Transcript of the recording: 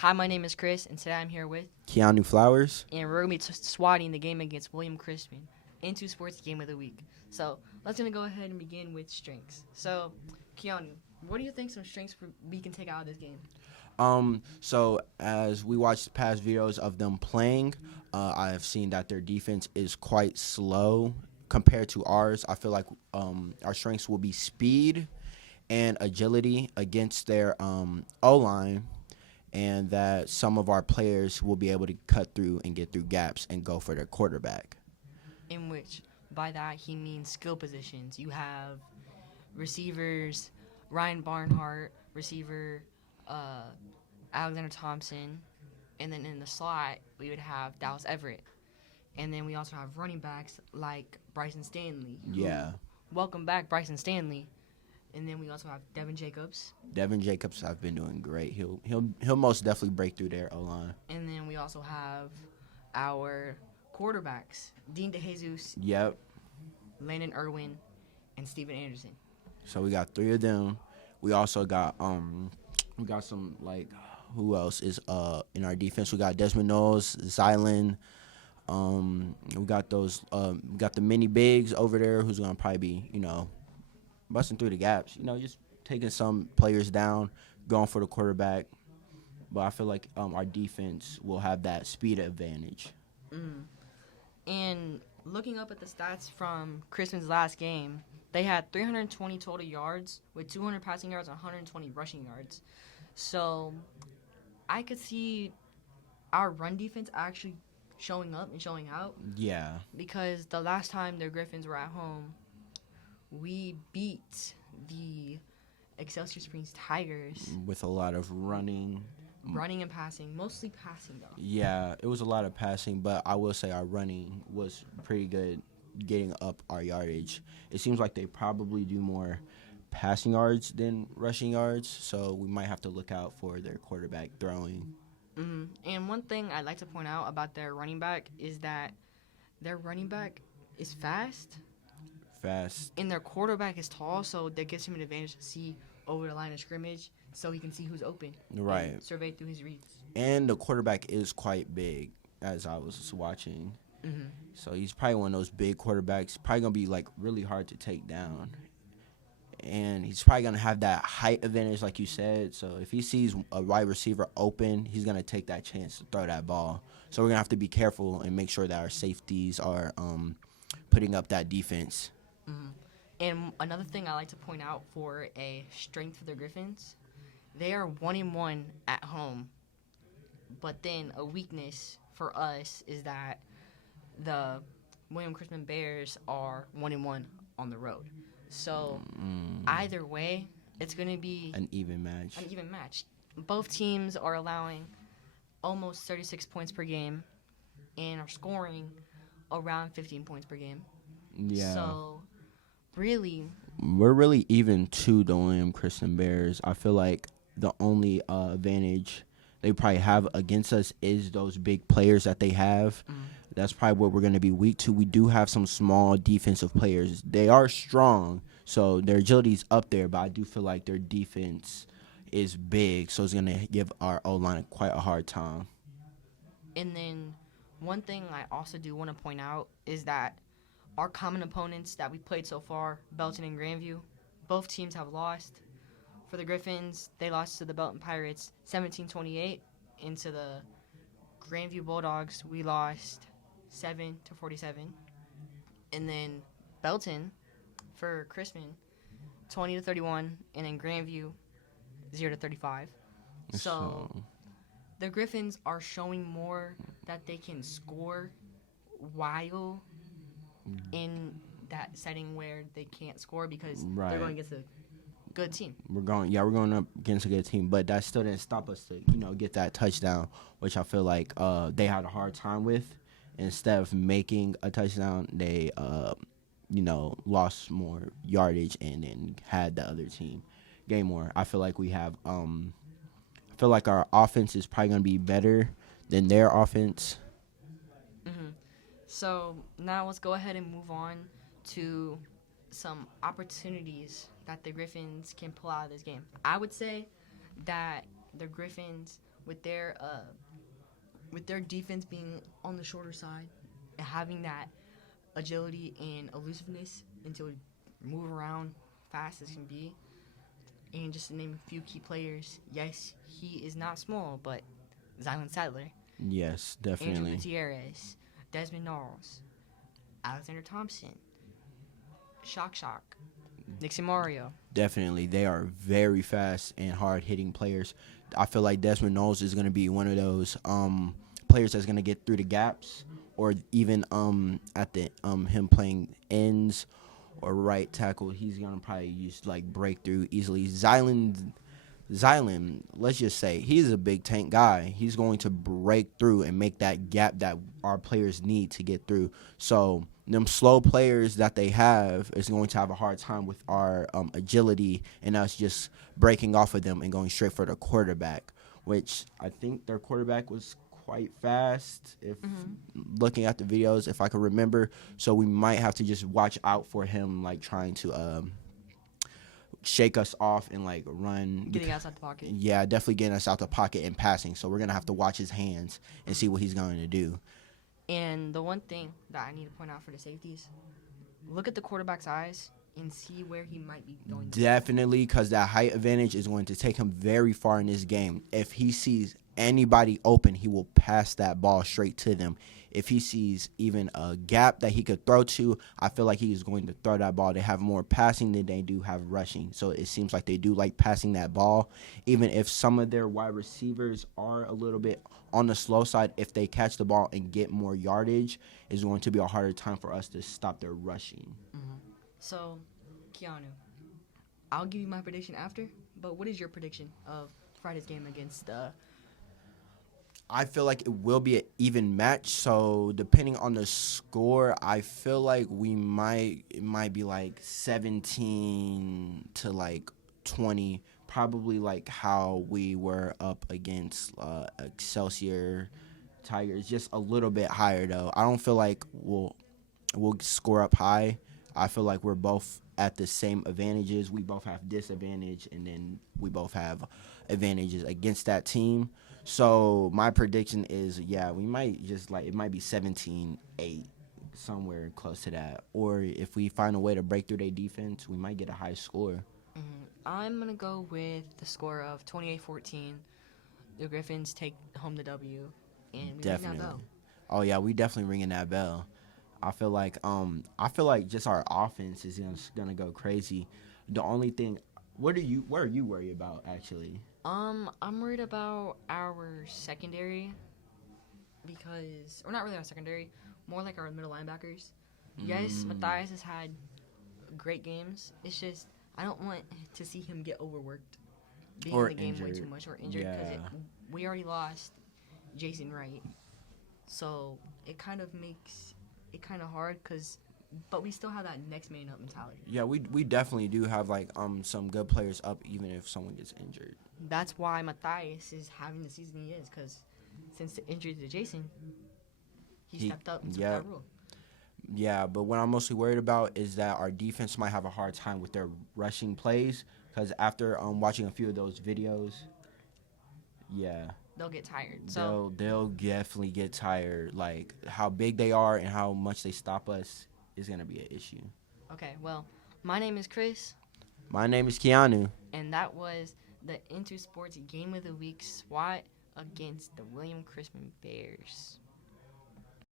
Hi, my name is Kris, and today I'm here with Keanu Flowers. and we're going to be swatting the game against William Chrisman into Sports Game of the Week. So let's gonna go ahead and begin with strengths. So, Keanu, what do you think some strengths we can take out of this game? So as we watched past videos of them playing, I have seen that their defense is quite slow compared to ours. I feel like our strengths will be speed and agility against their O-line, and that some of our players will be able to cut through and get through gaps and go for their quarterback. In which, by that, he means skill positions. You have receivers, Ryan Barnhart, receiver, Alexander Thompson, and then in the slot, we would have Dallas Everett. And then we also have running backs like Bryson Stanley. Yeah. Welcome back, Bryson Stanley. And then we also have Devin Jacobs. Devin Jacobs, I've been doing great. He'll most definitely break through their O-line. And then we also have our quarterbacks, Dean DeJesus, Yep. Landon Irwin, and Steven Anderson. So we got three of them. We also got some, like, who else is in our defense? We got Desmond Knowles, Zylan. We got we got the mini bigs over there who's gonna probably be, busting through the gaps. Just taking some players down, going for the quarterback. But I feel like our defense will have that speed advantage. And looking up at the stats from Chrisman's last game, they had 320 total yards with 200 passing yards and 120 rushing yards. So I could see our run defense actually showing up and showing out. Yeah. Because the last time the Griffins were at home, we beat the Excelsior Springs Tigers. With a lot of running. Running and passing, mostly passing though. Yeah, it was a lot of passing, but I will say our running was pretty good getting up our yardage. It seems like they probably do more passing yards than rushing yards, so we might have to look out for their quarterback throwing. And one thing I'd like to point out about their running back is that their running back is fast. And their quarterback is tall, so that gives him an advantage to see over the line of scrimmage so he can see who's open. Right. And survey through his reads. And the quarterback is quite big, as I was watching. So he's probably one of those big quarterbacks. Probably going to be, really hard to take down. And he's probably going to have that height advantage, like you said. So if he sees a wide receiver open, he's going to take that chance to throw that ball. So we're going to have to be careful and make sure that our safeties are putting up that defense. And another thing I like to point out for a strength for the Griffins, they are 1-1 at home. But then a weakness for us is that the William Chrisman Bears are 1-1 on the road. So either way, it's going to be an even match. Both teams are allowing almost 36 points per game and are scoring around 15 points per game. Yeah. So really, we're really even to the William Chrisman Bears. I feel like the only advantage they probably have against us is those big players that they have. That's probably what we're going to be weak to. We do have some small defensive players. They are strong, so their agility is up there, but I do feel like their defense is big, so it's going to give our O-line quite a hard time. And then one thing I also do want to point out is that our common opponents that we played so far, Belton and Grandview, both teams have lost. For the Griffins, they lost to the Belton Pirates 17-28. And to the Grandview Bulldogs, we lost 7-47. And then Belton, for Chrisman, 20-31. And then Grandview, 0-35. So the Griffins are showing more that they can score while in that setting where they can't score because they're going against a good team. We're going up against a good team, but that still didn't stop us to, get that touchdown, which I feel like they had a hard time with. Instead of making a touchdown, they, lost more yardage and then had the other team gain more. I feel like we have, our offense is probably going to be better than their offense. So now let's go ahead and move on to some opportunities that the Griffins can pull out of this game. I would say that the Griffins with their defense being on the shorter side and having that agility and elusiveness and to move around fast as can be. And just to name a few key players, yes, he is not small, but Zylan Sadler, Yes, Andrew definitely. Gutierrez, Desmond Knowles, Alexander Thompson, Shock, Nixon Mario. Definitely. They are very fast and hard-hitting players. I feel like Desmond Knowles is going to be one of those players that's going to get through the gaps, or even at the him playing ends or right tackle, he's going to probably use like breakthrough easily. Zylan, let's just say he's a big tank guy. He's going to break through and make that gap that our players need to get through. So them slow players that they have is going to have a hard time with our agility and us just breaking off of them and going straight for the quarterback, which I think their quarterback was quite fast if looking at the videos, if I can remember. So we might have to just watch out for him like trying to shake us off and like run. Getting outside the pocket. Yeah, definitely getting us out the pocket and passing. So we're going to have to watch his hands and see what he's going to do. And the one thing that I need to point out for the safeties, look at the quarterback's eyes and see where he might be going. Definitely, because that height advantage is going to take him very far in this game. If he sees anybody open, he will pass that ball straight to them. If he sees even a gap that he could throw to, I feel like he is going to throw that ball. They have more passing than they do have rushing. So it seems like they do like passing that ball. Even if some of their wide receivers are a little bit on the slow side, if they catch the ball and get more yardage, it's going to be a harder time for us to stop their rushing. So, Keanu, I'll give you my prediction after, but what is your prediction of Friday's game against I feel like it will be an even match. So depending on the score, I feel like it might be like 17 to like 20, probably like how we were up against Excelsior Tigers, just a little bit higher though. I don't feel like we'll score up high. I feel like we're both at the same advantages. We both have disadvantage, and then we both have advantages against that team. So my prediction is, we might just it might be 17-8, somewhere close to that. Or if we find a way to break through their defense, we might get a high score. I'm going to go with the score of 28-14. The Griffins take home the W, and we ring that bell. Oh, yeah, we definitely ringing that bell. I feel like just our offense is gonna go crazy. The only thing, what are you worried about actually? I'm worried about our secondary because, or not really our secondary, more like our middle linebackers. Yes, Matthias has had great games. It's just I don't want to see him get overworked, being Or in the game injured. way too much or injured because we already lost Jason Wright, so it kind of makes it kind of hard but we still have that next man up mentality. Yeah, we definitely do have like some good players up even if someone gets injured. That's why Matthias is having the season he is, because since the injury to Jason, he stepped up and took that role. Yeah, but what I'm mostly worried about is that our defense might have a hard time with their rushing plays, because after watching a few of those videos, they'll get tired. So they'll definitely get tired. Like how big they are and how much they stop us is gonna be an issue. Okay, well, my name is Kris. My name is Keanu. And that was the Intersports Game of the Week SWAT against the William Chrisman Bears.